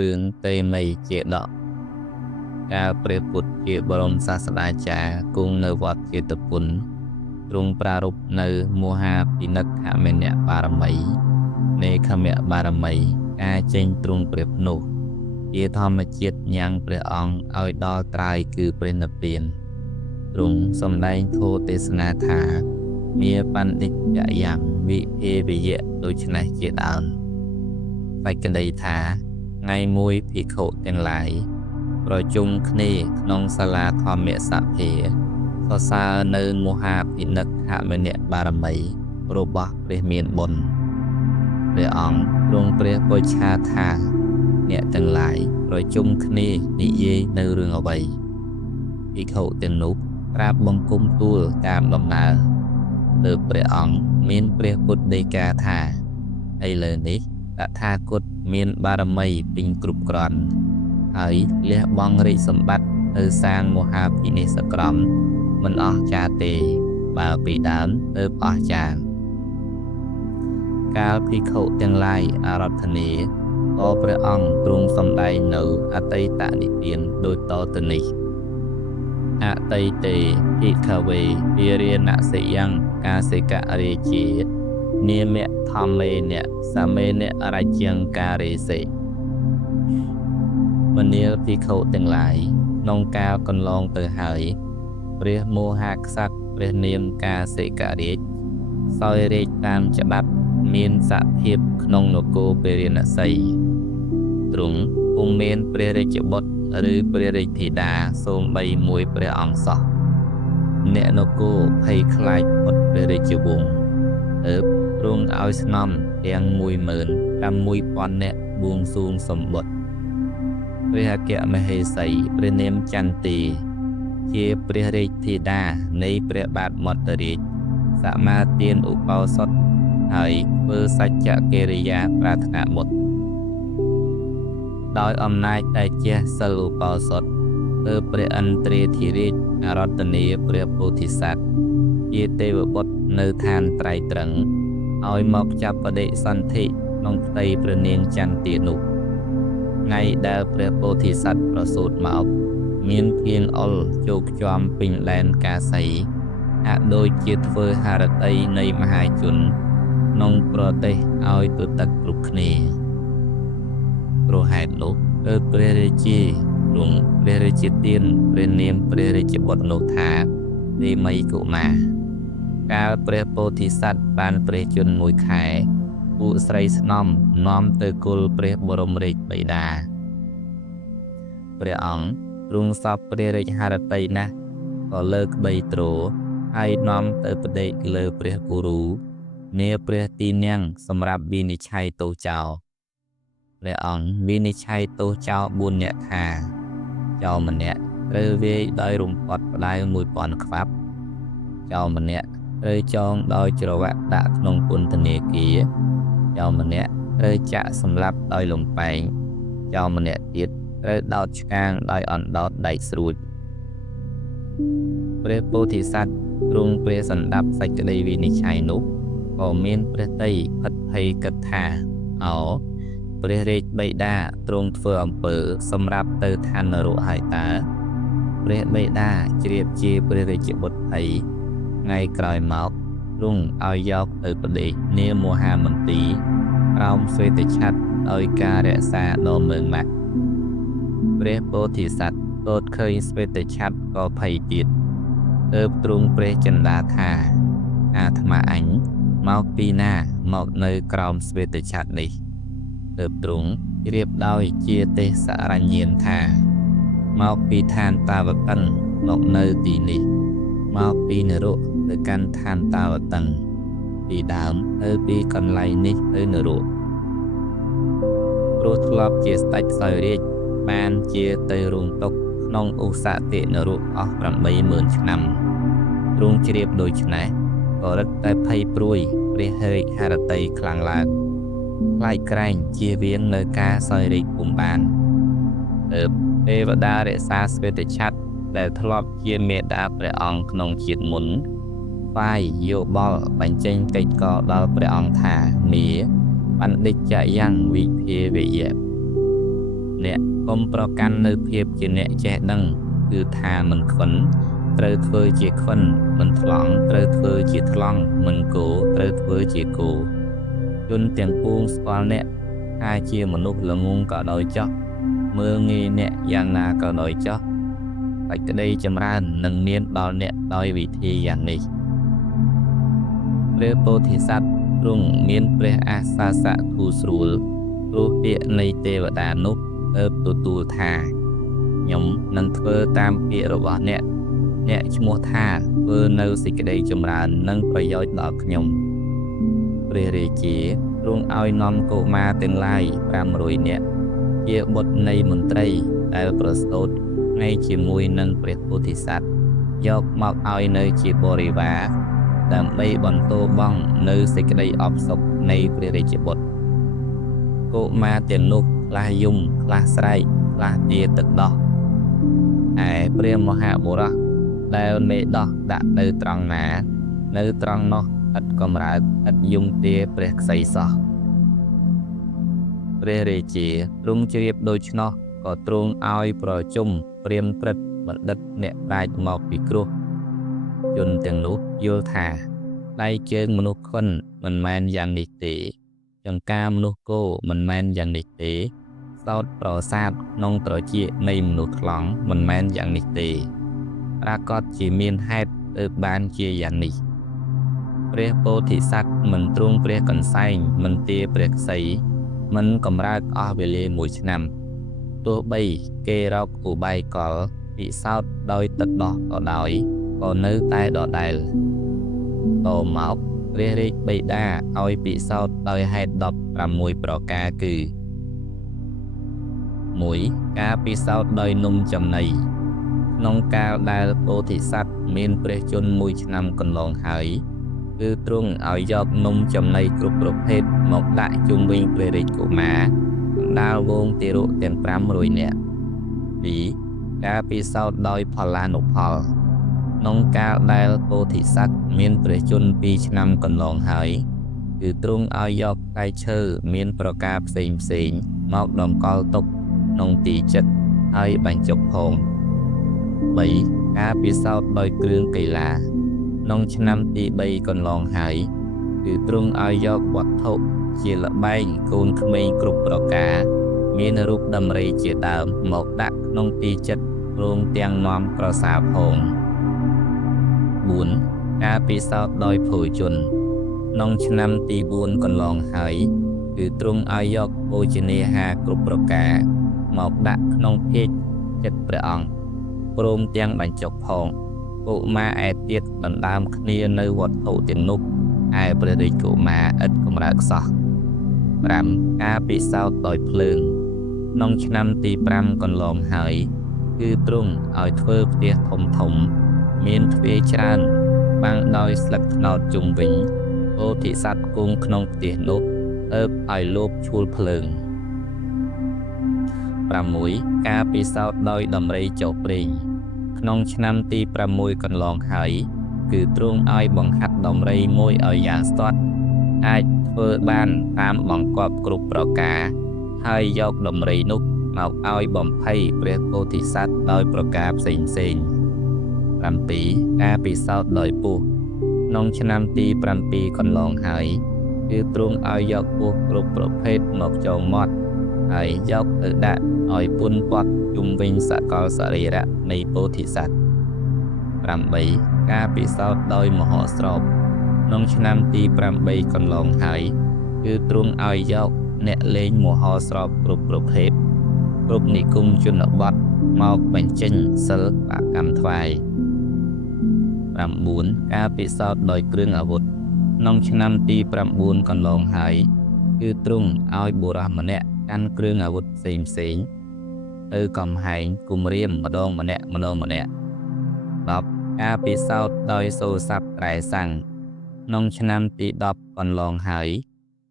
រឿងតេមីជាដកការព្រះពុទ្ធជាបរមសាស្តាចារ្យគង់នៅវត្តចេតពុនទ្រង់ប្រារព្ធនៅមហាពិនិក្ខមញ្ញបារមីនេខមបារមីការចេញទ្រង់ព្រះភ្នោះជាធម្មជាតិញ៉ាំងព្រះអង្គឲ្យដល់ត្រើយគឺព្រះនិព្វានទ្រង់សម្ដែងធម៌ទេសនាថាមាបណ្ឌិតយ៉ាងវិភាវយៈដូច្នេះជាដើមបច្ចក្តីថាថ្ងៃមួយភិក្ខុទាំងឡាយប្រជុំគ្នាក្នុងសាលាធម្មសភាសរសើរនៅមហាភិនិក្ខមញ្ញបារមីរបស់ព្រះមានបុណ្យព្រះអង្គទ្រង់ព្រះពុច្ឆាថាអ្នកទាំងឡាយប្រជុំគ្នានិយាយនៅរឿងអ្វីភិក្ខុទាំងនោះក្រាបបង្គំទូលតាមដំណើរទើបព្រះអង្គមានព្រះពុទ្ធដីកាថាឥឡូវនេះតថាគតមានបារមីពេញគ្រប់គ្រាន់ហើយលះបង់រាជសម្បត្តិទៅសាងមហាភិនិស្សក្រមមិនអស់ចាទេបើពីដើមទើបអស់ចាកាលភិក្ខុទាំងឡាយអារាធនាក៏ព្រះអង្គទ្រង់សម្ដែងនៅអតីតនិទានដូចតទៅនេះអតីតេភិក្ខវេវិរិណសិយ៉ាងកាសិករាជានាមធម្មេនសមេនរជាងការេសេមនាលភិក្ខុទាំងឡាយក្នុងកាលកន្លងទៅហើយព្រះមហាក្សត្រព្រះនាមកាសិករាជសោយរាជតាមច្បាប់មានសភាពក្នុងនគរពារាណសីទ្រង់ពុំមានព្រះរាជបុត្រឬព្រះរាជធីតាសូម្បីមួយព្រះអង្គសោះអ្នកនគរភ័យខ្លាចពុតព្រះរាជវង្សទើបទ្រង់ឲ្យស្នំទាំង 16000 នាក់បួងសួងសម្បុត្រព្រះអគ្គមហេសីព្រះនាមចន្ទីជាព្រះរាជធីតានៃព្រះបាទមត្តរាជសមាទានឧបោសថហើយធ្វើសច្ចកិរិយាប្រាថ្នាបុត្រដោយអំណាចតែជះសិលឧបោសថទើបព្រះឥន្ទ្រាធិរាជអារាធនាព្រះពោធិសត្វជាទេវបុត្រនៅឋានត្រៃត្រឹងឲ្យមកចាប់បដិសន្ធិក្នុងផ្ទៃព្រះនាងចន្ទានោះថ្ងៃដែលព្រះពោធិសត្វប្រសូតមកមានភៀងអុលជោគជាំពេញដែនកាសីហាក់ដូចជាធ្វើហារតីនៃមហាជនក្នុងប្រទេសឲ្យទទឹកគ្រប់គ្នាព្រោះហេតុនោះទើបព្រះរាជាទ្រង់ព្រះរាជាទានព្រះនាមព្រះរាជបុត្រនោះថាទេមីកុមារកាលព្រះពោធិសត្វបានព្រះជន្ម1 ខែពួកស្រីស្នំនាំទៅគុលព្រះបរមរាជបិតាព្រះអង្គទ្រង់សពព្រះរាជហឫទ័យណាស់ក៏លើកក្បីទ្រហើយនាំទៅបដិលើព្រះគូរូនាព្រះទីនាំងសម្រាប់វិនិច្ឆ័យទោសចោលព្រះអង្គវិនិច្ឆ័យទោសចោល4 នាក់ថាចោលម្នាក់ត្រូវវាយដោយរំពាត់ផ្ដៅ1000 ក្បាប់ចោលម្នាក់ត្រូវចងដោយច្រវាក់ដាក់ក្នុងពន្ធនាគារចោលម្នាក់ត្រូវចាក់សម្លាប់ដោយលំបែងចោលម្នាក់ទៀតត្រូវដោតឆ្កាងដោយអណ្ដោតដែកស្រួចព្រះពោធិសត្វទ្រង់ព្រះសណ្ដាប់សេចក្តីវិនិច្ឆ័យនោះក៏មានព្រះទ័យផិតភ័យគិតថាឱព្រះរាជបិតាទ្រង់ធ្វើអំពើសម្រាប់ទៅឋាននរកហើយតើព្រះបិតាជ្រាបជាព្រះរាជបុត្រភ័យថ្ងៃក្រោយមកទ្រង់ឲ្យយកទៅបដិនាមហាមន្ទីរក្រោមស្វេតឆ័ត្រដោយការរក្សាដ៏ម៉ឺងម៉ាត់ព្រះពោធិសត្វទតឃើញស្វេតឆ័ត្រក៏ភ័យទៀតទើបទ្រង់ព្រះចិន្តាថាអាត្មាអញមកពីណាមកនៅក្រោមស្វេតឆ័ត្រនេះទើបទ្រង់ជ្រាបដោយជាទេសរញ្ញាណថាមកពីឋានតាវតឹងមកនៅទីនេះមកពីនរកទៅកាន់ឋានតាវតឹងពីដើមទៅពីកន្លែងនេះទៅនរកព្រោះធ្លាប់ជាស្ដេចសោយរាជបានជាទៅរងទុក្ខក្នុងឧសតិនរកអស់80000 ឆ្នាំទ្រង់ជ្រាបដូច្នេះក៏រឹតតែភ័យព្រួយព្រះរាជហឫទ័យខ្លាំងឡើងខ្លាចក្រែងជៀសវាងនៅការសោយរាជពុំបានទើបទេវតារក្សាស្វេតឆ័ត្រដែលធ្លាប់ជាមេដាព្រះអង្គក្នុងជាតិមុនស្វែងយោបល់បញ្ចេញកិច្ចកដល់ព្រះអង្គថាមាបណ្ឌិតយ៉ាងវិភាវយៈ អ្នកកុំប្រកាន់នៅភាពជាអ្នកចេះដឹងគឺថាមិនខ្វិនត្រូវធ្វើជាខ្វិនមិនថ្លង់ត្រូវធ្វើជាថ្លង់មិនគោត្រូវធ្វើជាគោជនទាំងពួងស្គាល់អ្នកថាជាមនុស្សល្ងងក៏ដោយចោះមើលងាយអ្នកយ៉ាងណាក៏ដោយចោះសេចក្តីចម្រើននឹងមានដល់អ្នកដោយវិធីយ៉ាងនេះព្រះពោធិសត្វទ្រង់មានព្រះអាសាសៈធូរស្រួលព្រោះពាក្យនៃទេវតានោះទទួលថាខ្ញុំនឹងធ្វើតាមពាក្យរបស់អ្នកឈ្មោះថាធ្វើនៅសេចក្តីចម្រើននិងប្រយោជន៍ដល់ខ្ញុំព្រះរាជាទ្រង់ឲ្យនាំកុមារទាំងឡាយ500នាក់ជាបុត្រនៃមន្ត្រីដែលប្រសូតថ្ងៃជាមួយនឹងព្រះពោធិសត្វយកមកឲ្យនៅជាបរិវារដើម្បីបន្តបង់នៅសេចក្តីអបសុខនៃព្រះរាជបុត្រកុមារទាំងនោះខ្លះយំខ្លះស្រែកខ្លះទាទឹកដោះឯព្រះមហាបុរសដែលមេដោះដាក់នៅត្រង់ណានៅត្រង់នោះឥតកំរើកឥតយំទាព្រះក្សីសោះព្រះរាជាទ្រង់ជ្រាបដូច្នោះក៏ទ្រង់ឲ្យប្រជុំព្រាហ្មណ៍ព្រឹទ្ធបណ្ឌិតអ្នកប្រាជ្ញមកពិគ្រោះជនទាំងនោះយល់ថាដៃជើងមនុស្សខ្វិនមិនមែនយ៉ាងនេះទេចង្ការមនុស្សគោមិនមែនយ៉ាងនេះទេសោតប្រសាទក្នុងត្រចៀកនៃមនុស្សថ្លង់មិនមែនយ៉ាងនេះទេប្រាកដជាមានហេតុទើបបានជាយ៉ាងនេះព្រះពោធិសត្វមិនទ្រង់ព្រះកន្សែងមិនទាព្រះក្សីមិនកម្រើកអស់វេលា1ឆ្នាំទោះបីគេរកឧបាយកលពិសោធន៍ដោយទឹកដោះក៏ដោយក៏នៅតែដដែលតមកព្រះរាជបិតាឲ្យពិសោធន៍ដោយហេតុ16ប្រការគឺ1ការពិសោធន៍ដោយនំចំណីក្នុងកាលដែលពោធិសត្វមានព្រះជន្ម1ឆ្នាំកន្លងហើយគឺទ្រង់ឲ្យយកនំចំណីគ្រប់ប្រភេទមកដាក់ជុំវិញព្រះរាជកុមារបណ្ដាលវងទារកទាំង500នាក់ 2ការពិសោធន៍ដោយផល្លានុផលក្នុងកាលដែលពោធិសត្វមានព្រះជន្ម2ឆ្នាំកន្លងហើយគឺទ្រង់ឲ្យយកផ្លែឈើមានប្រការផ្សេងមកតម្កល់ទុកក្នុងទីចិត្តហើយបញ្ចុកផង3ការពិសោធន៍ដោយគ្រឿងកីឡាក្នុងឆ្នាំទី3កន្លងហើយគឺទ្រង់ឲ្យយកវត្ថុជាល្បែងកូនក្មេងគ្រប់ប្រការមានរូបដំរីជាដើមមកដាក់ក្នុងទីចិត្តព្រមទាំងនាំក្រសាផង4ការពិសោធន៍ដោយភោជនក្នុងឆ្នាំទី4កន្លងហើយគឺទ្រង់ឲ្យយកភោជនាហារគ្រប់ប្រការមកដាក់ក្នុងភាជន៍ចិត្តព្រះអង្គព្រមទាំងបញ្ចុកផងកុមារឯទៀតដណ្ដើមគ្នានៅវត្ថុទាំងនោះឯព្រះរាជកុមារឥតកម្រើកសោះ5ការពិសោធន៍ដោយភ្លើងក្នុងឆ្នាំទី5កន្លងហើយគឺទ្រង់ឲ្យធ្វើផ្ទះធំមានទ្វារច្រើនបាំងដោយស្លឹកត្នោតជុំវិញពោធិសត្វគង់ក្នុងផ្ទះនោះទៅឲ្យលោបឈួលភ្លើង6ការពិសោធន៍ដោយដំរីចុះព្រេងក្នុងឆ្នាំទី6កន្លងហើយគឺទ្រង់ឲ្យបង្ហាត់ដំរីមួយឲ្យយ៉ាងស្ទាត់អាចធ្វើបានតាមបង្គាប់គ្រប់ប្រការហើយយកដំរីនោះមកឲ្យបំភ័យព្រះពោធិសត្វដោយប្រការផ្សេង7ការពិសោធន៍ដោយពស់ក្នុងឆ្នាំទី7កន្លងហើយគឺទ្រង់ឲ្យយកពស់គ្រប់ប្រភេទមកចងមាត់ហើយយកទៅដាក់ឲ្យពុនព័ទ្ធជុំវិញសកលសរីរៈនៃពោធិសត្វ8ការពិសោធន៍ដោយមហោស្រពក្នុងឆ្នាំទី8កន្លងហើយគឺទ្រង់ឲ្យយកអ្នកលេងមហោស្រពគ្រប់ប្រភេទគ្រប់និគមជនបទមកបញ្ចេញសិល្បកម្មថ្វាយ9ការពិសោធន៍ដោយគ្រឿងអាវុធក្នុងឆ្នាំទី9កន្លងហើយគឺទ្រង់ឲ្យបុរសម្នាក់កាន់គ្រឿងអាវុធផ្សេងទៅកំហែងគំរាមម្ដងម្នាក់10ការពិសោធន៍ដោយសូរស័ព្ទត្រែសាំងក្នុងឆ្នាំទី10កន្លងហើយ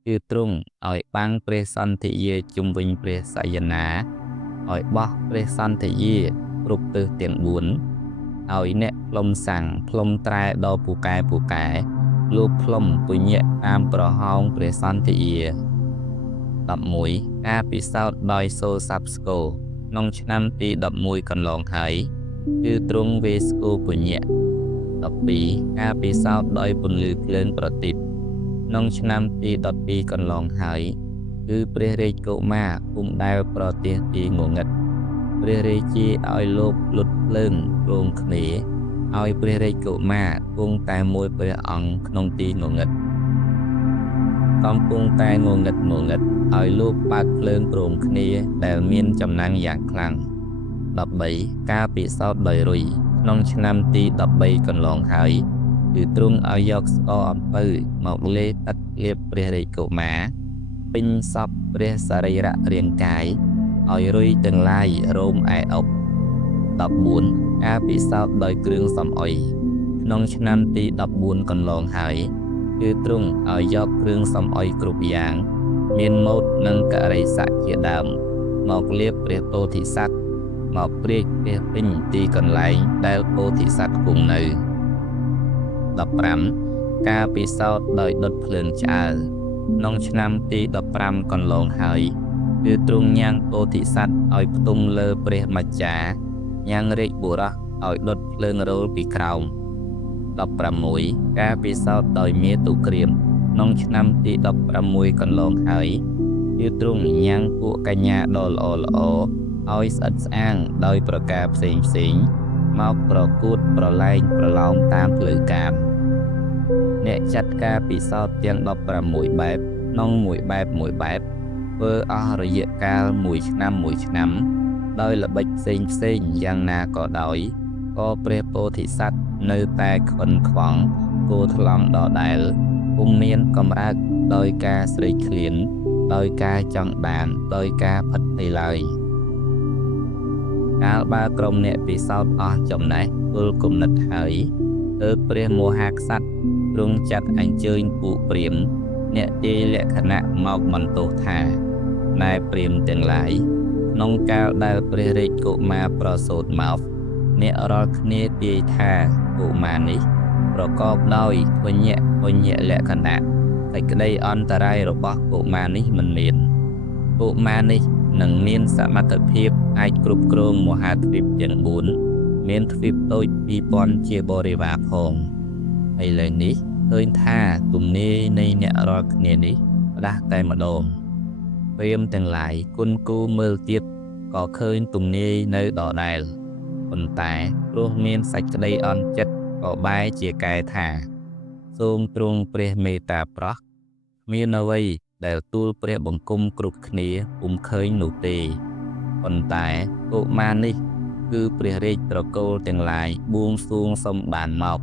គឺទ្រង់ឲ្យបាំងព្រះសន្ធិយាជុំវិញព្រះសយនាឲ្យបោះព្រះសន្ធិយាគ្រប់ទិសទាំង4ឲ្យអ្នកផ្លុំសាំងផ្លុំត្រែដល់ពូកែលោកផ្លុំពុញ្ញតាមប្រហោងព្រះសន្ធិយា 11ការពិសោធន៍ដោយសូរសាប់ស្គរក្នុងឆ្នាំទី11កន្លងហើយគឺទ្រង់វេស្គូពញ្ញៈ12ការពិសោធន៍ដោយពន្លឺភ្លើងប្រទីបក្នុងឆ្នាំទី12កន្លងហើយគឺព្រះរាជកុមារគុំដែលប្រទេសទីងងឹតព្រះរាជាឲ្យលោកលុតភ្លើងរោងគ្នាឲ្យព្រះរាជកុមារគង់តែមួយព្រះអង្គក្នុងទីងងឹតកំពុងតែងងឹតឲ្យលោកបើកភ្លើងព្រមគ្នាដែលមានចំណាំងយ៉ាងខ្លាំង13ការពិសោធន៍ដោយរុយក្នុងឆ្នាំទី13កន្លងហើយគឺទ្រង់ឲ្យយកស្ករអំពៅមកលេបទឹកលាបព្រះរាជកុមារពេញសពព្រះសរីរៈរាងកាយឲ្យរុយទាំងឡាយរោមឯអុក14ការពិសោធន៍ដោយគ្រឿងសំអុយក្នុងឆ្នាំទី14កន្លងហើយគឺទ្រង់ឲ្យយកគ្រឿងសំអុយគ្រប់យ៉ាងមានម៉ូដនិងករិស័កជាដើមមកលាបព្រះពោធិសត្វមកព្រាកព្រះពេញទីកន្លែងដែលពោធិសត្វគង់នៅ15ការពិសោធន៍ដោយដុតភ្លើងឆ្អើរក្នុងឆ្នាំទី15កន្លងហើយគឺទ្រង់ញ៉ាំងពោធិសត្វឲ្យផ្ទុំលើព្រះមច្ចាញ៉ាំងរាជបុរសឲ្យដុតភ្លើងរោលពីក្រោម16ការពិសោធន៍ដោយមាតុក្រៀមក្នុងឆ្នាំទី16កន្លងហើយគឺទ្រង់ញ៉ាំងពួកកញ្ញាដ៏ល្អឲ្យស្អិតស្អាងដោយប្រការផ្សេងមកប្រកួតប្រឡែងប្រឡោមតាមផ្លូវកាមអ្នកចាត់ការពិសោធន៍ទាំង16បែបក្នុងមួយបែបធ្វើអស់រយៈកាល1ឆ្នាំដោយល្បិចផ្សេងយ៉ាងណាក៏ដោយក៏ព្រះពោធិសត្វនៅតែខ្វិនខ្វងគោថ្លង់ដដែលពុំមានកម្រើកដោយការស្រេកឃ្លានដោយការចង់បានដោយការផិតភ័យឡើយកាលបើក្រុមអ្នកពិសោធន៍អស់ចំណេះគល់គំនិតហើយទើបព្រះមហាក្សត្រទ្រង់ចាត់អញ្ជើញពួកព្រាហ្មណ៍អ្នកទាយលក្ខណៈមកបន្ទោសថាណែព្រាហ្មណ៍ទាំងឡាយក្នុងកាលដែលព្រះរាជកុមារប្រសូតមកអ្នករាល់គ្នាទាយថាកុមារនេះប្រកបដោយវិញ្ញលក្ខណៈសេចក្តីអន្តរាយរបស់កុមារនេះមិនមានកុមារនេះនឹងមានសមត្ថភាពអាចគ្រប់គ្រងមហាទ្វីបទាំង4មានទ្វីបតូច 2000 ជាបរិវារផងឥឡូវនេះឃើញថាទំនាយនៃអ្នករាល់គ្នានេះផ្ដាស់តែម្ដងព្រាហ្មណ៍ទាំងឡាយគុនគូមើលទៀតក៏ឃើញទំនាយនៅដដែលប៉ុន្តែព្រោះមានសេចក្តីអន់ចិត្តក៏បែរជាកែថាសូមទ្រង់ព្រះមេត្តាប្រោះគ្មានអ្វីដែលទូលព្រះបង្គំគ្រប់គ្នាពុំឃើញនោះទេប៉ុន្តែកុមារនេះគឺព្រះរាជត្រកូលទាំងឡាយបួងសួងសុំបានមក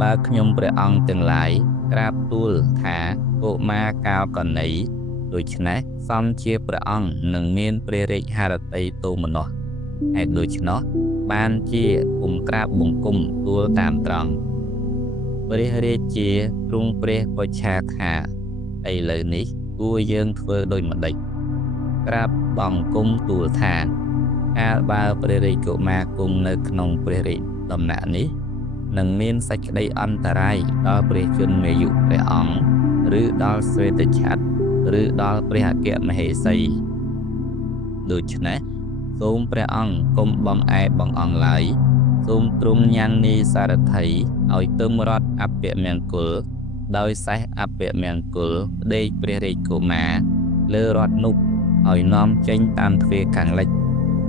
បើខ្ញុំព្រះអង្គទាំងឡាយក្រាបទូលថាកុមារកាលកណីដូច្នេះសំជាព្រះអង្គនឹងមានព្រះរាជហឫទ័យទោមនស្សហេតុដូច្នោះបានជាពុំក្រាបបង្គំទូលតាមត្រង់ព្រះរាជាទ្រង់ព្រះបច្ឆាថាឥឡូវនេះគួរយើងធ្វើដូចម្ដេចក្រាបបង្គំទូលថាកាលបើព្រះរាជកុមារគង់នៅក្នុងព្រះរាជដំណាក់នេះនឹងមានសេចក្តីអន្តរាយដល់ព្រះជន្មាយុព្រះអង្គឬដល់ស្វេតឆ័ត្រឬដល់ព្រះអគ្គមហេសីដូច្នេះសូមព្រះអង្គកុំបងឯបងអង្គឡើយសូមទ្រង់ញ៉ាំងនីសារថីឲ្យទឹមរត់អពមង្គលដោយសេះអពមង្គលដេកព្រះរាជកុមារលើរត់នោះឲ្យនាំចេញតាមទ្វារខាងលិច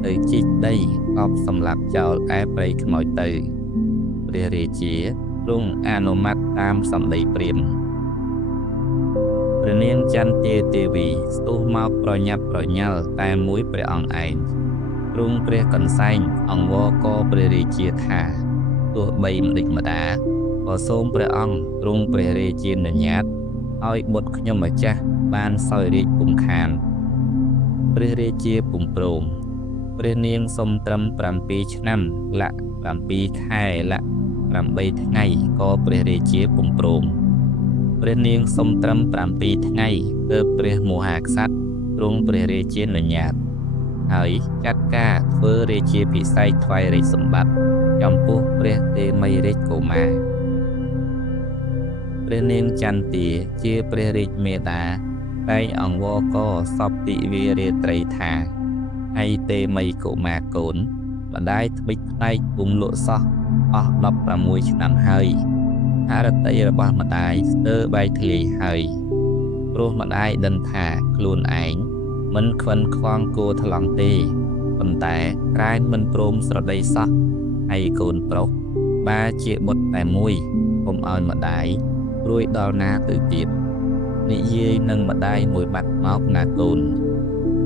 ទៅជីកដីកប់សម្លាប់ចោលឯព្រៃខ្មោចទៅព្រះរាជាទ្រង់អនុម័តតាមសម្ដីព្រាហ្មណ៍ព្រះនាងចន្ទាទេវីស្ទុះមកប្រញាប់ប្រញាល់តែមួយព្រះអង្គឯងទ្រង់ព្រះកន្សែងអង្វរកព្រះរាជាថាទោះបីម្ដេចម្ដាក៏សូមព្រះអង្គទ្រង់ព្រះរាជានុញ្ញាតឲ្យបុត្រខ្ញុំម្ចាស់បានសោយរាជពុំខានព្រះរាជាពុំព្រមព្រះនាងសុំត្រឹម7ឆ្នាំលក្ខ7ខែលក្ខ8ថ្ងៃក៏ព្រះរាជាពុំព្រមព្រះនាងសុំត្រឹម7ថ្ងៃទើបព្រះមហាក្សត្រទ្រង់ព្រះរាជានុញ្ញាតហើយចាត់ការធ្វើរាជាភិសេកថ្វាយរាជសម្បត្តិចំពោះព្រះទេមីរាជកុមារព្រះនាងចន្ទាជាព្រះរាជមេតា តែងអង្វរកសពតិវារាត្រីថាហើយទេមីកុមារកូនម្ដាយថ្មិចផ្នែកពុំលក់សោះអស់16ឆ្នាំហើយអរតីរបស់ម្ដាយស្ទើរបែកធ្លាយហើយព្រោះម្ដាយដឹងថាខ្លួនឯងមិនខ្វិនខ្វងគួរថ្លង់ទេប៉ុន្តែក្រែងមិនព្រមស្រដីសោះហើយកូនប្រុសបាជាបុត្រតែមួយកុំឲ្យម្ដាយរួយដល់ណាទៅទៀតនិយាយនឹងម្ដាយមួយបាត់មកណាកូន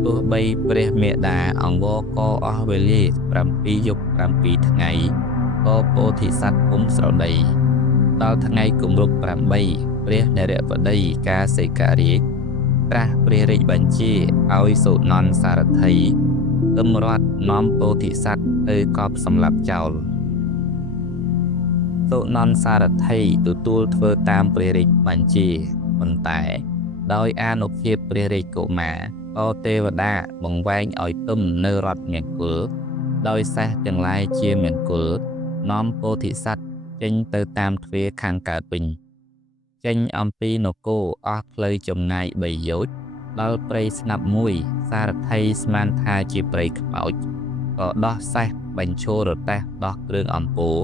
ទោះបីព្រះមេដាអង្វរកអស់វេលា7យប់7ថ្ងៃក៏ពោធិសត្វពុំស្រដីដល់ថ្ងៃគម្រប់8ព្រះនរបតីកាសិការាជត្រាស់ព្រះរាជបញ្ជាឲ្យសុនន្ទសារថីទើមរត់នាំពោធិសត្វទៅកប់សម្លាប់ចោលសុនន្ទសារថីទទួលធ្វើតាមព្រះរាជបញ្ជាប៉ុន្តែដោយអានុភាពព្រះរាជកុមារក៏ទេវតាបង្វែងឲ្យទុំនៅរដ្ឋមង្គលដោយសេះទាំងឡាយជាមង្គលនាំពោធិសត្វចេញទៅតាមទ្វារខាងកើតវិញចេញអំពីនគរអស់ផ្លូវចម្ងាយ3យោជន៍ដល់ព្រៃស្នាប់មួយសារថីស្មានថាជាព្រៃខ្មោចក៏ដោះសេះបញ្ឈររទេះដោះគ្រឿងអំពូល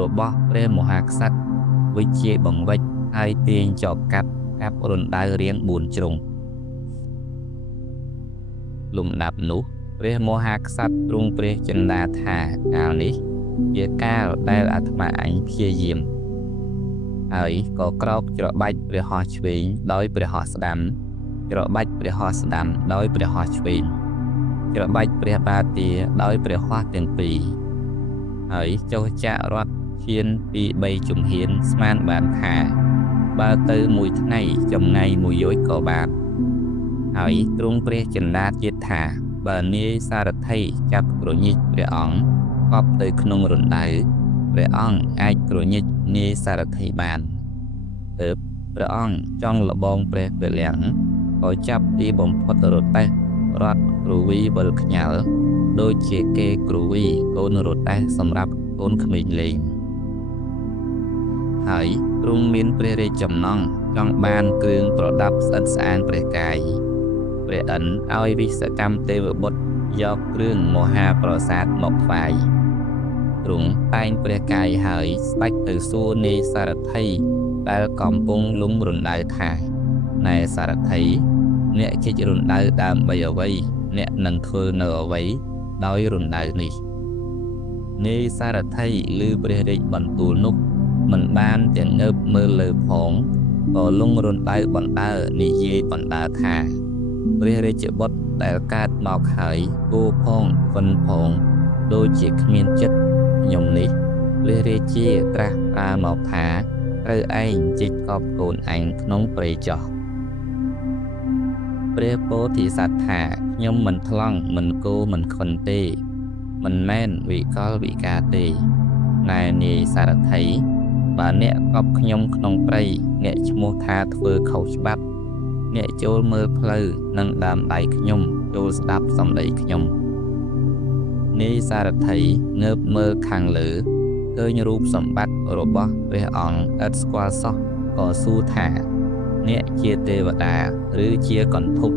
របស់ព្រះមហាក្សត្រវិជាបង្វិចហើយទាញចបកាប់រណ្ដៅរៀង4ជ្រុងលំដាប់នោះព្រះមហាក្សត្រទ្រង់ព្រះចិន្តាថាកាលនេះជាកាលដែលអាត្មាអញព្យាយាមហើយក៏ក្រោកច្របាច់ព្រះហស្ថឆ្វេងដោយព្រះហស្ថស្ដាំច្របាច់ព្រះហស្ថស្ដាំដោយព្រះហស្ថឆ្វេងច្របាច់ព្រះបាទាដោយព្រះហស្ថទាំងពីរហើយចុះចាក់រត់ឈានពី3ជំហានស្មានបានថាបើទៅមួយថ្ងៃចម្ងាយ1យោជន៍ក៏បានហើយទ្រង់ព្រះចិន្តាទៀតថាបើនាយសារថីចាប់ក្រញិចព្រះអង្គកប់ទៅក្នុងរណ្ដៅព្រះអង្គអាចក្រញិចនាយសារថីបានទើបព្រះអង្គចង់លបងព្រះពលំក៏ចាប់ទីបំផុតរទេះរត់គ្រូវីវិលខ្ញាល់ដូចជាគេគ្រូវីកូនរទេះសម្រាប់កូនក្មេងលេងហើយទ្រង់មានព្រះរាជចំណងចង់បានគ្រឿងប្រដាប់ស្អិតស្អាងព្រះកាយព្រះឥន្ទឲ្យវិសកម្មទេវបុត្រយកគ្រឿងមហាប្រសាទមកថ្វាយទ្រង់តែងព្រះកាយហើយស្ដេចទៅសួរនាយសារថីដែលកំពុងលំរណ្ដៅថាណែសារថីអ្នកជិះរណ្ដៅដើម្បីអ្វីអ្នកនឹងធ្វើនៅអ្វីដោយរណ្ដៅនេះនាយសារថីឮព្រះរាជបន្ទូលនោះមិនបានទាំងងើបមើលលើផងក៏លងរណ្ដៅបណ្ដើនិយាយបណ្ដើថាព្រះរាជបុត្រដែលកើតមកហើយគោផងវិនផងដូចជាគ្មានចិត្តខ្ញុំនេះព្រះរាជាត្រាស់ប្រើមកថាត្រូវឯងជីកកប់កូនអញក្នុងព្រៃចោះព្រះពោធិសត្វថាខ្ញុំមិនថ្លង់មិនគោមិនខុនទេមិនមែនវិកលវិការទេណែនាយសារថីបើអ្នកកប់ខ្ញុំក្នុងព្រៃអ្នកឈ្មោះថាធ្វើខុសច្បាប់អ្នកចូលមើលផ្លូវនិងដើមដៃខ្ញុំចូលស្ដាប់សម្ដីខ្ញុំនាយសារថីងើបមើលខាងលើឃើញរូបសម្បត្តិរបស់ព្រះអង្គឥតស្គាល់សោះក៏សួរថាអ្នកជាទេវតាឬជាកន្ធុក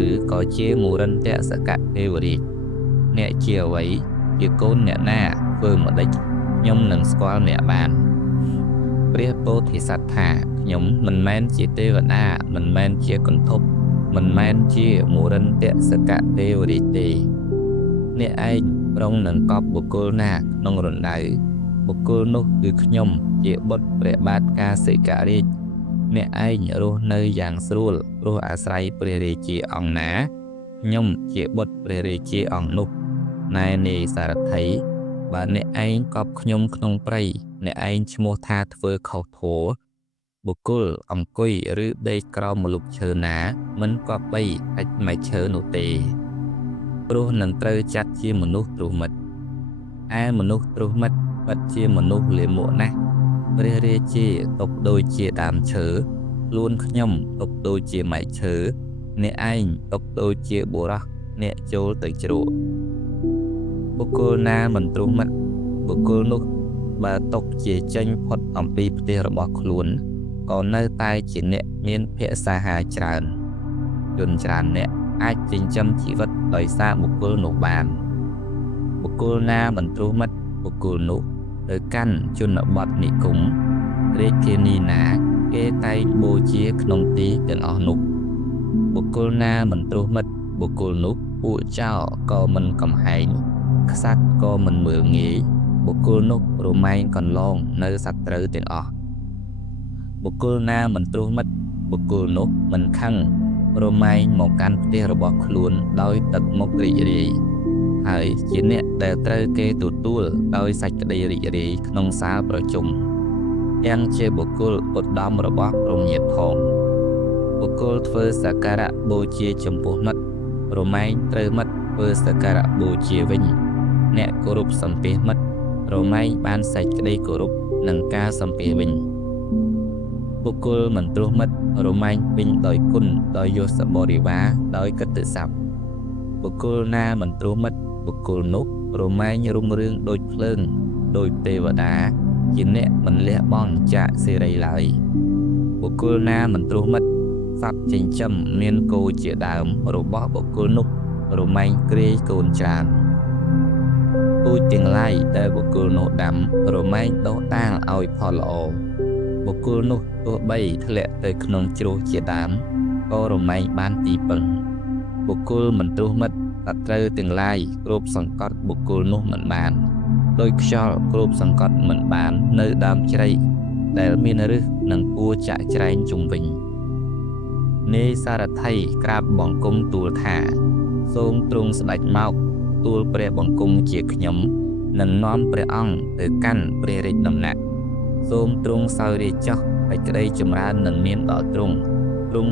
ឬក៏ជាមរិន្ទសកទេវរាជអ្នកជាអ្វីជាកូនអ្នកណាធ្វើម្ដេចខ្ញុំនឹងស្គាល់អ្នកបានព្រះពោធិសត្វថាខ្ញុំមិនមែនជាទេវតាមិនមែនជាកន្ធុកមិនមែនជាមរិន្ទសកទេវរាជទេអ្នកឯងប្រុងនឹងកប់បុគ្គលណាក្នុងរណ្ដៅបុគ្គលនោះគឺខ្ញុំជាបុត្រព្រះបាទកាសិការាជអ្នកឯងរស់នៅយ៉ាងស្រួលព្រោះអាស្រ័យព្រះរាជាអង្គណាខ្ញុំជាបុត្រព្រះរាជាអង្គនោះណែនាយសារថីបើអ្នកឯងកប់ខ្ញុំក្នុងព្រៃអ្នកឯងឈ្មោះថាធ្វើខុសធម៌បុគ្គលអង្គុយឬដេកក្រោមម្លប់ឈើណាមិនគប្បីកាច់ផ្នែកឈើនោះទេព្រោះនឹងត្រូវចាត់ជាមនុស្សទ្រុមិត្តឯមនុស្សទ្រុមិត្តពិតជាមនុស្សលាមកណាស់ព្រះរាជាຕົកដូចជាដើមឈើខ្លួនខ្ញុំຕົកដូចជាម៉ែកឈើអ្នកឯងຕົកដូចជាបុរសអ្នកចូលទៅជ្រក់បុគ្គលណាមិនទ្រុមិត្តបុគ្គលនោះបើຕົកជាចេញផុតអំពីផ្ទះរបស់ខ្លួនក៏នៅតែជាអ្នកមានភក្សាហារច្រើន ជនច្រើនអ្នកអាចចិញ្ចឹមជីវិតដោយសារបុគ្គលនោះបានបុគ្គលណាមិនត្រួសមិត្តបុគ្គលនោះទៅកាន់ជនបទនិគមរាជធានីណាគេតែងបូជាក្នុងទីទាំងអស់នោះបុគ្គលណាមិនត្រួសមិត្តបុគ្គលនោះពួកចោរក៏មិនកំហែងខ្សាត់ក៏មិនមើលងាយបុគ្គលនោះរមែងកន្លងនៅសត្រូវទាំងអស់បុគ្គលណាមិនត្រួសមិត្តបុគ្គលនោះមិនខឹងរមែងមកកាន់ផ្ទះរបស់ខ្លួនដោយទឹកមុខរីករាយហើយជាអ្នកដែលត្រូវគេទទួលដោយសេចក្តីរីករាយក្នុងសាលប្រជុំទាំងជាបុគ្គលឧត្តមរបស់ព្រហ្មញាតផងបុគ្គលធ្វើសក្ការៈបូជាចំពោះមិត្តរមែងត្រូវមិត្តធ្វើសក្ការៈបូជាវិញអ្នកគោរពសំពះមិត្តរមែងបានសេចក្តីគោរពនិងការសំពះវិញបុគ្គលមិនត្រួសមិត្តរមែងពេញដោយគុណដោយយសបរិវារដោយកិត្តិស័ព្ទបុគ្គលណាមិនត្រួសមិត្តបុគ្គលនោះរមែងរុងរឿងដូចភ្លើងដោយទេវតាជាអ្នកមិនលះបង់ចាកសេរីឡើយបុគ្គលណាមិនត្រួសមិត្តសត្វចិញ្ចឹមមានគោជាដើមរបស់បុគ្គលនោះរមែងគ្រាយកូនច្រើនពូជទាំងឡាយដែលបុគ្គលនោះដាំរមែងដុះដាលឲ្យផលល្អបុគ្គលនោះទោះបីធ្លាក់ទៅក្នុងជ្រោះជាដើមក៏រមែងបានទីពឹងបុគ្គលមិនត្រួសមិត្តសត្រូវទាំងឡាយគ្របសង្កត់បុគ្គលនោះមិនបានដោយខ្យល់គ្របសង្កត់មិនបាននៅដើមជ្រៃដែលមានឫសនិងពួរចាក់ច្រែងជុំវិញនេសារថីក្រាបបង្គំទូលថាសូមទ្រង់ស្ដេចមកទូលព្រះបង្គំជាខ្ញុំនឹងនាំព្រះអង្គទៅកាន់ព្រះរាជដំណាក់សូមទ្រង់សោយរាជចុះឲ្យក្តីចម្រើននឹងមានដល់ទ្រង់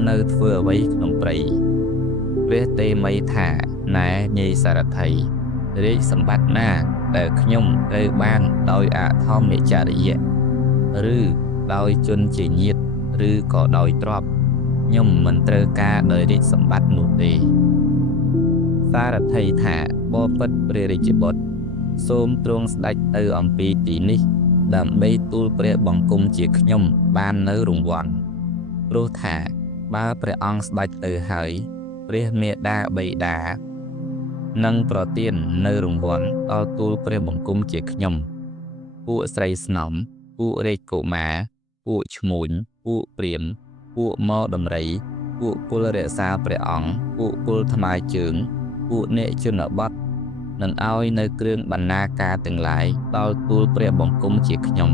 នៅធ្វើអ្វីក្នុងព្រៃព្រះតេមីថាណែនាយសារថីរាជសម្បត្តិណាដែលខ្ញុំត្រូវបានដោយអធម្មចរិយៈឬដោយជនជាញាតិឬក៏ដោយទ្រព្យខ្ញុំមិនត្រូវការដោយរាជសម្បត្តិនោះទេសារថីថាបបិទ្ធព្រះរាជបុត្រសូមទ្រង់ស្ដេចទៅអំពីទីនេះដើម្បីទូលព្រះបង្គំជាខ្ញុំបាននៅរង្វាន់ព្រោះថាបើព្រះអង្គស្ដេចទៅហើយព្រះមេដាបិតានឹងប្រទាននៅរង្វាន់ដល់ទូលព្រះបង្គំជាខ្ញុំពួកស្រីស្នំពួករាជកុមារពួកឈ្មួញពួកព្រាហ្មណ៍ពួកម៉ោដំរីពួកពលរក្សាព្រះអង្គពួកពលថ្មើរជើងពួកអ្នកជនបទនឹងឲ្យនៅគ្រឿងបណ្ណាការទាំងឡាយដល់ទូលព្រះបង្គំជាខ្ញុំ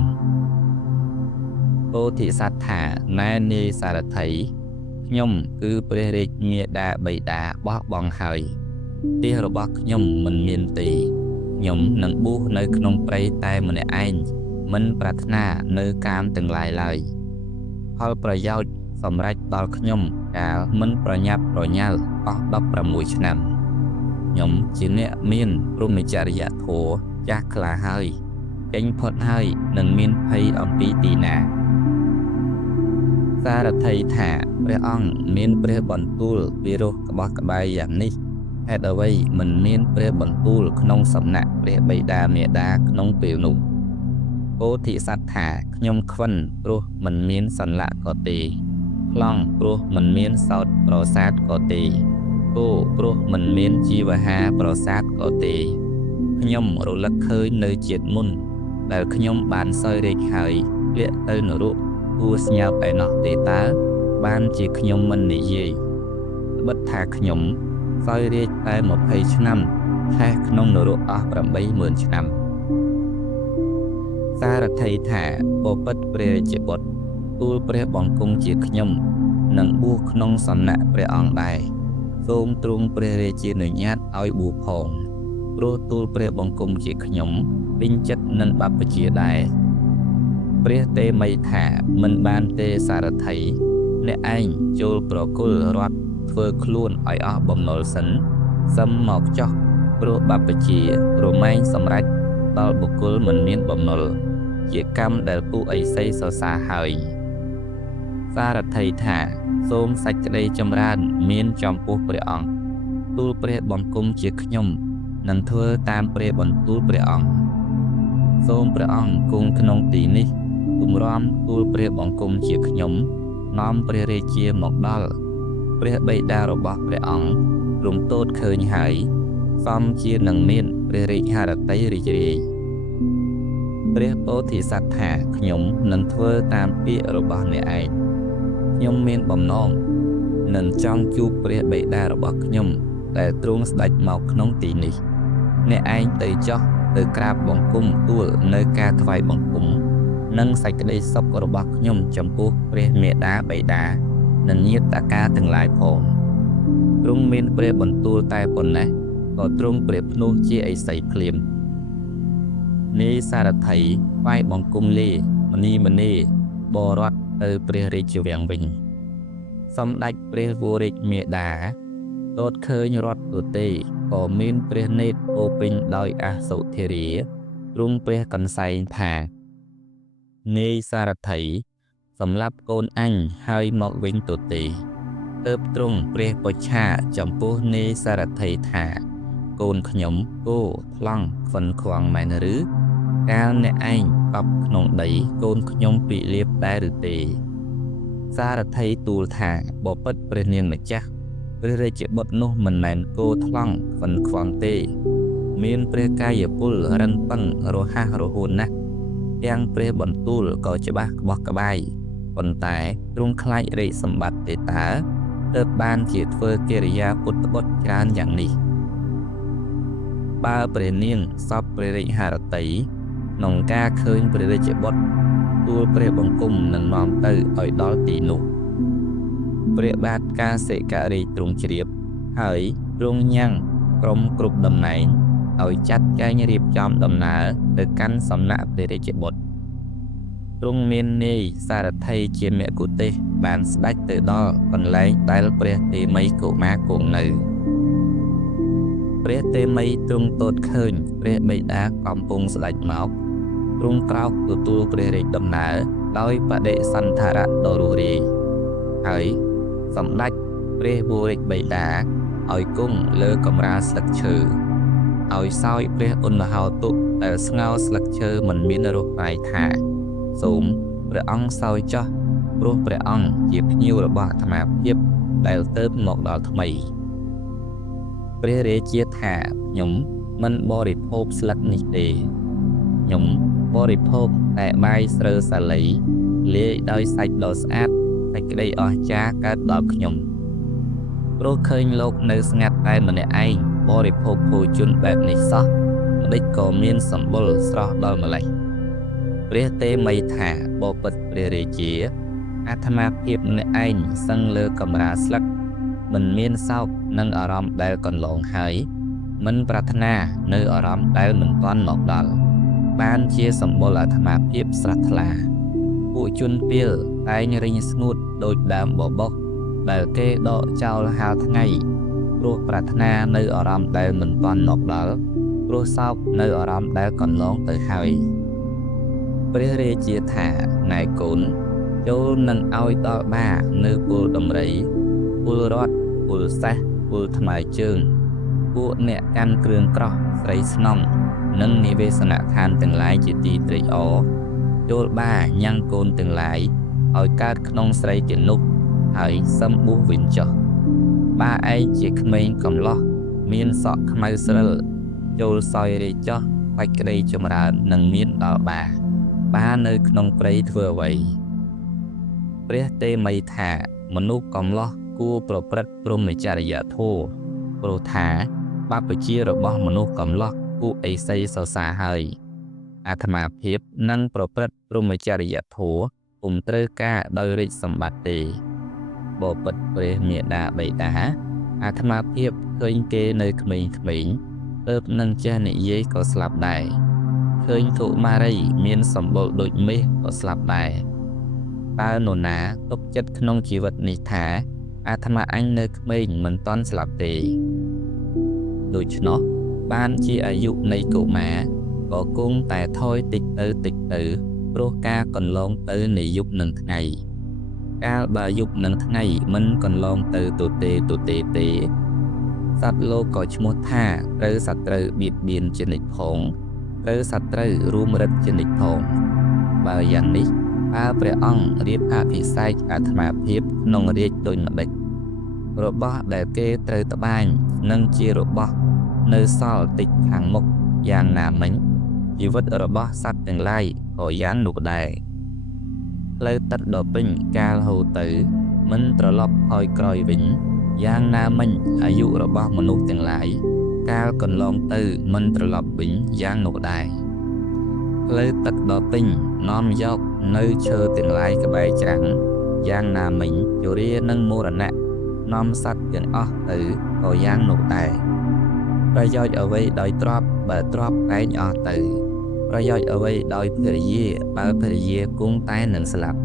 ពោធិសត្វថាណែនាយសារថីខ្ញុំគឺព្រះរាជមាតាបិតាបោះបង់ហើយផ្ទះរបស់ខ្ញុំមិនមានទេខ្ញុំនឹងបួសនៅក្នុងព្រៃតែម្នាក់ឯងមិនប្រាថ្នានៅកាមទាំងឡាយឡើយផលប្រយោជន៍សម្រាប់ដល់ខ្ញុំកាលមិនប្រញាប់ប្រញាល់អស់16ឆ្នាំខ្ញុំជាអ្នកមានព្រហ្មចរិយធម៌ចាស់ក្លាហើយចេញផុតហើយនឹងមានភ័យអំពីទីណាសារថីថាព្រះអង្គមានព្រះបន្ទូលវិរោះក្បោះក្បាយយ៉ាងនេះហេតុអ្វីមិនមានព្រះបន្ទូលក្នុងសំណាក់ព្រះបិតាមាតាក្នុងពេលនោះពោធិសត្វថាខ្ញុំខ្វិនព្រោះមិនមានសន្លាក់ក៏ទេខ្លង់ព្រោះមិនមានសោតប្រសាទក៏ទេគោព្រោះមិនមានជីវហាប្រសាទក៏ទេខ្ញុំរលឹកឃើញនៅជាតិមុនដែលខ្ញុំបានសោយរាជហើយលាក់ទៅនរកគួរស្ញើបឯណោះទេតើបានជាខ្ញុំមិននិយាយត្បិតថាខ្ញុំសោយរាជតែ20ឆ្នាំថេះក្នុងនរកអស់80000ឆ្នាំសារថីថាបបិទ្ធព្រះរាជបុត្រទូលព្រះបង្គំជាខ្ញុំនឹងបួសក្នុងសំណាក់ព្រះអង្គដែរសូមទ្រង់ព្រះរាជានុញ្ញាតឲ្យបួសផងព្រោះទូលព្រះបង្គំជាខ្ញុំពេញចិត្តនឹងបព្វជិដែរព្រះតេមីថាមិនបានទេសារថីអ្នកឯងចូលប្រគល់រត់ធ្វើខ្លួនឲ្យអស់បំណុលសិនសឹមមកចោះព្រោះបព្វជិរមែងសម្រេចដល់បុគ្គលមិនមានបំណុលជាកម្មដែលពួកឥសីសរសើរហើយសារថីថាសូមសេចក្តីចម្រើនមានចំពោះព្រះអង្គទូលព្រះបង្គំជាខ្ញុំនឹងធ្វើតាមព្រះបន្ទូលព្រះអង្គសូមព្រះអង្គគង់ក្នុងទីនេះគំរាមទូលព្រះបង្គំជាខ្ញុំនាំព្រះរាជាមកដល់ ព្រះបិតារបស់ព្រះអង្គទ្រង់ទតឃើញហើយសមជានឹងមានព្រះរាជហឫទ័យរីករាយព្រះពោធិសត្វថាខ្ញុំនឹងធ្វើតាមពាក្យរបស់អ្នកឯងខ្ញុំមានបំណងនឹងចង់ជួបព្រះបិតារបស់ខ្ញុំដែលទ្រង់ស្ដេចមកក្នុងទីនេះអ្នកឯងទៅចុះទៅក្រាបបង្គំទូលនៅការថ្វាយបង្គំនិងសេចក្តីសុខរបស់ខ្ញុំចំពោះព្រះមេដាបិតានិងញាតិការទាំងឡាយផងទ្រង់មានព្រះបន្ទូលតែប៉ុណ្ណេះក៏ទ្រង់ព្រះភ្នោះជាឥសីភ្លាមនាយសារថីថ្វាយបង្គំលាមនីបរតទៅព្រះរាជវាំងវិញសម្ដេចព្រះវររាជមេដាទតឃើញរថទទេក៏មានព្រះនេត្រពោពេញដោយអសុធិរាទ្រង់ព្រះកន្សែងថានាយសារថីសម្រាប់កូនអញហើយមកវិញទទេទើបទ្រង់ព្រះបច្ឆាចំពោះនាយសារថីថាកូនខ្ញុំគោថ្លង់ខ្វិនខ្វងមែនឬកាលអ្នកឯងកប់ក្នុងដីកូនខ្ញុំពិលៀបដែរឬទេសារថីទូលថាបបិទ្ធព្រះនាងម្ចាស់ព្រះរាជបុត្រនោះមិនមែនគោថ្លង់ខ្វិនខ្វងទេមានព្រះកាយពលរឹងប៉ឹងរហ័សរហួនណាស់ទាំងព្រះបន្ទូលក៏ច្បាស់ក្បោះក្បាយប៉ុន្តែទ្រង់ខ្លាចរាជសម្បត្តិទេតើទើបបានជាធ្វើកិរិយាពុទ្ធបុត្រច្រើនយ៉ាងនេះបើព្រះនាងសពព្រះរាជហឫទ័យក្នុងការឃើញព្រះរាជបុត្រទូលព្រះបង្គំនឹងនាំទៅឲ្យដល់ទីនោះព្រះបាទកាសិការីទ្រង់ជ្រាបហើយទ្រង់ញ៉ាំងក្រុមគ្រប់តំណែងឲ្យចាត់ចែងរៀបចំដំណើរទៅកាន់សំណាក់ព្រះរាជបុត្រទ្រង់មាននាយសារថីជាមគ្គុទ្ទេសក៍បានស្ដេចទៅដល់កន្លែងដែលព្រះទេមីកុមារគង់នៅព្រះទេមីទ្រង់ទតឃើញព្រះបិតាកំពុងស្ដេចមកទ្រង់ក្រោកទទួលព្រះរាជដំណើរដោយបដិសន្ធារៈដ៏រួសរាយហើយសម្ដេចព្រះវររាជបិតាឲ្យគង់លើកម្រាលស្លឹកឈើឲ្យសោយព្រះឧណហោតុដែលស្ងោស្លឹកឈើមិនមានរសប្រៃថាសូមព្រះអង្គសោយចោះព្រោះព្រះអង្គជាភ្ញៀវរបស់អាត្មាភាពដែលទៅមកដល់ថ្មីព្រះរាជាថាខ្ញុំមិនបរិភោគស្លឹកនេះទេខ្ញុំបរិភោគតែបាយស្រូវសាលីលាយដោយសាច់ដ៏ស្អាតសេចក្តីអស្ចារ្យកើតដល់ខ្ញុំព្រោះឃើញលោកនៅស្ងាត់តែម្នាក់ឯងបរិភោគភោជនបែបនេះសោះម្ដេចក៏មានសម្បុរស្រស់ដល់ម្លេះព្រះទេមីថាបបិទ្ធព្រះរាជាអាត្មាភាពអ្នកឯងសឹងលើកម្រាលស្លឹកមិនមានសោកនឹងអារម្មណ៍ដែលកន្លងហើយមិនប្រាថ្នានៅអារម្មណ៍ដែលមិនទាន់មកដល់បានជាសម្បុរអាត្មាភាពស្រះថ្លាពួកជនពាលតែងរិញស្ងួតដូចដើមបបោសដែលគេដកចោលហាលថ្ងៃព្រោះប្រាថ្នានៅអារម្មណ៍ដែលមិនទាន់មកដល់ព្រោះសោកនៅអារម្មណ៍ដែលកន្លងទៅហើយព្រះរាជាថាណែកូនចូលនឹងឲ្យដល់បានៅពលដំរីពលរត់ពលសេះពលថ្មើរជើងពួកអ្នកកាន់គ្រឿងក្រោះស្រីស្នំនិងនិវេសនដ្ឋានទាំងឡាយជាទីត្រេកអរចូលបាញ៉ាំងកូនទាំងឡាយឲ្យកើតក្នុងស្រីជានុបហើយសឹមបួសវិញចុះបាឯងជាក្មេងកំឡោះមានសក់ខ្មៅស្រិលចូលសោយរេចុះបាច់ក្តីចម្រើននឹងមានដល់បានៅក្នុងព្រៃធ្វើអ្វីព្រះទេមីថាមនុស្សកំឡោះគួរប្រព្រឹត្តព្រហ្មចរិយធម៌ព្រោះថាបព្វជិរបស់មនុស្សកំឡោះពួកឥសីសរសើរហើយអាត្មាភាពនឹងប្រព្រឹត្តព្រហ្មចរិយធម៌ពុំត្រូវការដោយរាជសម្បត្តិទេបបិទ្ធព្រះមេដាបិតាអាត្មាភាពឃើញគេនៅក្មេងៗទើបនឹងចេះនិយាយក៏ស្លាប់ដែរឃើញកុមារីមានសម្បុរដូចមេឃក៏ស្លាប់ដែរតើនរណាទុកចិត្តក្នុងជីវិតនេះថាអាត្មាអញនៅក្មេងមិនទាន់ស្លាប់ទេដូច្នោះបានជាអាយុនៃកុមារក៏គង់តែថយតិចទៅព្រោះការកន្លងទៅនៃយប់និងថ្ងៃកាលបើយប់និងថ្ងៃមិនកន្លងទៅទទេសត្វលោកក៏ឈ្មោះថាត្រូវសត្រូវបៀតបៀនជានិច្ចផងត្រូវសត្រូវរួមរិទ្ធជានិច្ចផងបើយ៉ាងនេះតើព្រះអង្គរៀបអភិសេកអាត្មាភាពក្នុងរាជដូចម្ដេច របស់ដែលគេត្រូវត្បាញនឹងជារបស់នៅសល់តិចខាងមុខយ៉ាងណាមិញជីវិតរបស់សត្វទាំងឡាយក៏យ៉ាងនោះដែរផ្លូវទឹកដ៏ពេញកាលហូរទៅមិនត្រឡប់ថយក្រោយវិញយ៉ាងណាមិញអាយុរបស់មនុស្សទាំងឡាយកាលកន្លងទៅមិនត្រឡប់វិញយ៉ាងនោះដែរផ្លូវទឹកដ៏ពេញនាំយកនៅឈើទាំងឡាយក្បែរច្រាំងយ៉ាងណាមិញជរានិងមរណៈនាំសត្វទាំងអស់ទៅក៏យ៉ាងនោះដែរប្រយោជន៍អ្វីដោយទ្រព្យបើទ្រព្យតែងអស់ទៅប្រយោជន៍អ្វីដោយភរិយាបើភរិយាគង់តែនឹងស្លាប់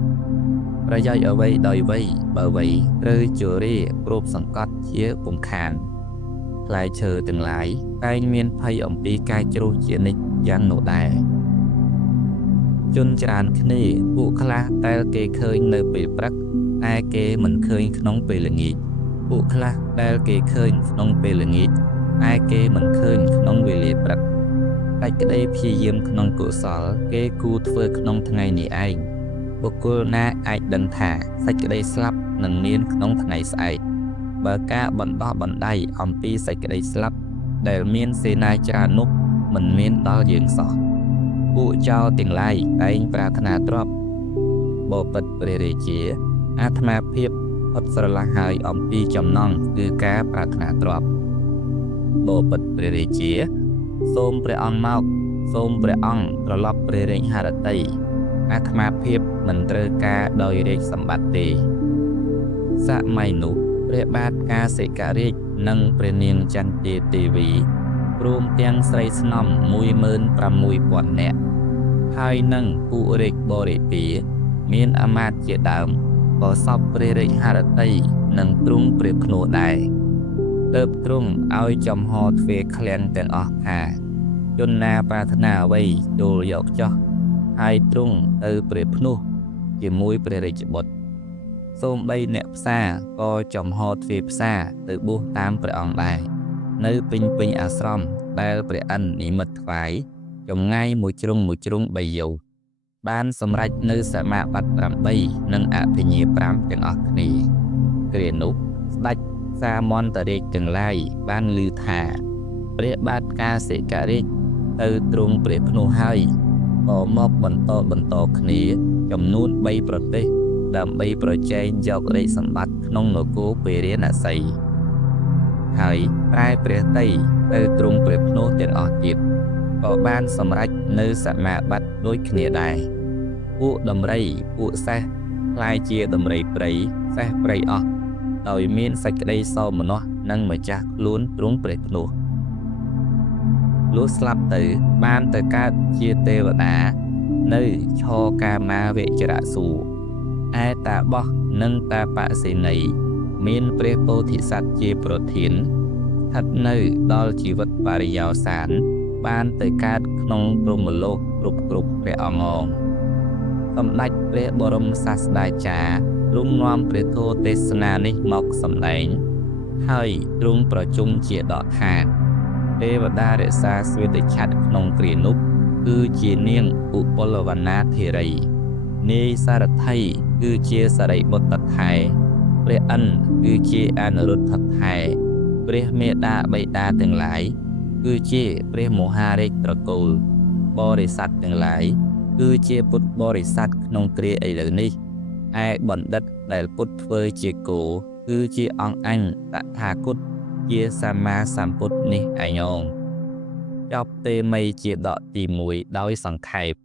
ប្រយោជន៍អ្វីដោយវ័យបើវ័យត្រូវជរាគ្របសង្កត់ជាពុំខានផ្លែឈើទាំងឡាយតែងមានភ័យអំពីការជ្រុះជានិច្ចយ៉ាងនោះដែរជនច្រើនគ្នាពួកខ្លះតែគេឃើញនៅពេលព្រឹកតែគេមិនឃើញក្នុងពេលល្ងាចពួកខ្លះដែលគេឃើញក្នុងពេលល្ងាចតែគេមិនឃើញក្នុងវេលាព្រឹកកិច្ចក្តីព្យាយាមក្នុងកុសលគេគួរធ្វើក្នុងថ្ងៃនេះឯងបុគ្គលណាអាចដឹងថាសេចក្តីស្លាប់នឹងមានក្នុងថ្ងៃស្អែកបើការបណ្ដោះបណ្ដៃអំពីសេចក្តីស្លាប់ដែលមានសេនាច្រើននោះមិនមានដល់យើងសោះពួកចោរទាំងឡាយតែងប្រាថ្នាទ្រព្យបបិទ្ធព្រះរាជាអាត្មាភាពផុតស្រឡះហើយអំពីចំណង់គឺការប្រាថ្នាទ្រព្យបបិទ្ធព្រះរាជាសូមព្រះអង្គមកសូមព្រះអង្គត្រឡប់ព្រះរាជហឫទ័យអាត្មាភាពមិនត្រូវការដោយរាជសម្បត្តិទេសម័យនោះព្រះបាទកាសិករាជនិងព្រះនាងចន្ទទេវីព្រមទាំងស្រីស្នំ 16,000 នាក់ហើយនឹងពួករាជបរិពារមានអាមាត្យជាដើមក៏សពព្រះរាជហឫទ័យនិងទ្រង់ព្រះភ្នោះដែរទើបទ្រង់ឲ្យចំហទ្វេឃ្លាំងទាំងអស់ថាជនណាប្រាថ្នាអ្វីចូលយកចោះហើយទ្រង់ទៅព្រះភ្នោះជាមួយព្រះរាជបុត្រសូម្បីអ្នកផ្សារក៏ចំហទ្វេផ្សារទៅបួសតាមព្រះអង្គដែរនៅពេញអាស្រមដែលព្រះឥន្ទនិមិត្តថ្វាយចម្ងាយមួយជ្រុង3 យោជន៍បានសម្រេចនៅសមាបត្តិ8និងអភិញ្ញា5ទាំងអស់គ្នាគ្រានោះស្ដេចសាមន្តរាជទាំងឡាយបានឮថាព្រះបាទកាសិករាជទៅទ្រង់ព្រះភ្នោះហើយក៏មកបន្តគ្នាចំនួន3ប្រទេសដើម្បីប្រជែងយករាជសម្បត្តិក្នុងនគរពេរាណសីហើយតែព្រះតីទៅទ្រង់ព្រះភ្នោះទាំងអស់ទៀតក៏បានសម្រេចនៅសមាបត្តិដូចគ្នាដែរពួកដំរីពួកសេះខ្លាយជាដំរីព្រៃសេះព្រៃអស់ដោយមានសេចក្តីសោមនស្សនិងម្ចាស់ខ្លួនទ្រង់ព្រះភ្នោះលុះស្លាប់ទៅបានទៅកើតជាទេវតានៅឆកាមាវចរសួគ៌ឯតាបោះនិងតាបសេនីមានព្រះពោធិសត្វជាប្រធានស្ថិតនៅដល់ជីវិតបរិយោសានបានទៅកើតក្នុងព្រហ្មលោកគ្រប់ព្រះអង្គសម្ដេចព្រះបរមសាស្តាចារ្យទ្រង់នាំព្រះធម៌ទេសនានេះមកសម្ដែងហើយទ្រង់ប្រជុំជាដកថាទេវតារក្សាស្វេតឆ័ត្រក្នុងគ្រានោះគឺជានាងឧពលវណ្ណាធិរីនាយសារថីគឺជាសរិបុត្រថែព្រះឥន្ទគឺជាអនុរុទ្ធថែព្រះមេដាបិតាទាំងឡាយគឺជាព្រះមហារាជត្រកូលបរិស័ទទាំងឡាយគឺជាពុទ្ធបរិស័ទក្នុងគ្រាឥឡូវនេះឯបណ្ឌិតដែលពុទ្ធធ្វើជាគោគឺជាអង្គអញតថាគតជាសម្មាសម្ពុទ្ធនេះឯងចប់ទេមីជាដកទី1ដោយសង្ខេប